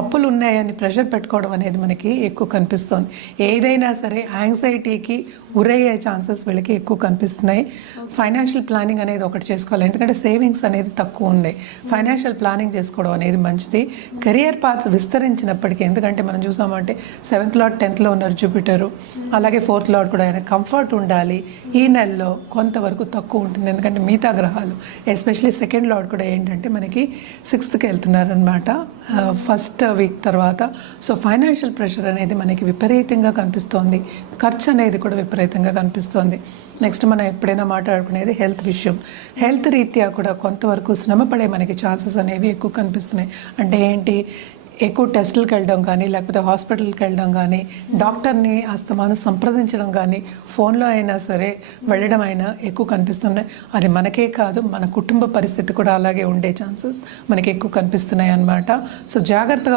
అప్పులు ఉన్నాయని ప్రెషర్ పెట్టుకోవడం అనేది మనకి ఎక్కువ కనిపిస్తుంది. ఏదైనా సరే యాంగ్జైటీకి గురయ్యే ఛాన్సెస్ వీళ్ళకి ఎక్కువ కనిపిస్తున్నాయి. ఫైనాన్షియల్ ప్లానింగ్ అనేది ఒకటి చేసుకోవాలి, ఎందుకంటే సేవింగ్స్ అనేది తక్కువ ఉన్నాయి. ఫైనాన్షియల్ ప్లానింగ్ చేసుకోవడం అనేది మంచిది. కెరియర్ పాత్ విస్తరించినప్పటికీ, ఎందుకంటే మనం చూసామంటే 7th లార్డ్ 10th ఉన్నారు జూపిటరు, అలాగే 4th లార్డ్ కూడా ఆయన కంఫర్ట్ ఉండాలి. ఈ నెలలో కొంతవరకు తక్కువ ఉంటుంది, ఎందుకంటే మిగతా గ్రహాలు ఎస్పెషలీ 2nd లార్డ్ కూడా ఏంటంటే మనకి 6th వెళ్తున్నారు అనమాట ఫస్ట్ వీక్ తర్వాత. సో ఫైనాన్షియల్ ప్రెషర్ అనేది మనకి విపరీతంగా కనిపిస్తోంది. ఖర్చు అనేది కూడా విపరీతంగా కనిపిస్తోంది. నెక్స్ట్ మనం ఎప్పుడైనా మాట్లాడుకునేది హెల్త్ విషయం. హెల్త్ రీత్యా కూడా కొంతవరకు శ్రమపడే మనకి ఛాన్సెస్ అనేవి ఎక్కువ కనిపిస్తున్నాయి. అంటే ఏంటి, ఎక్కువ టెస్టులకు వెళ్ళడం కానీ, లేకపోతే హాస్పిటల్కి వెళ్ళడం కానీ, డాక్టర్ని అస్తమానం సంప్రదించడం కానీ, ఫోన్లో అయినా సరే వెళ్ళడం అయినా ఎక్కువ కనిపిస్తున్నాయి. అది మనకే కాదు, మన కుటుంబ పరిస్థితి కూడా అలాగే ఉండే ఛాన్సెస్ మనకి ఎక్కువ కనిపిస్తున్నాయి అన్నమాట. సో జాగ్రత్తగా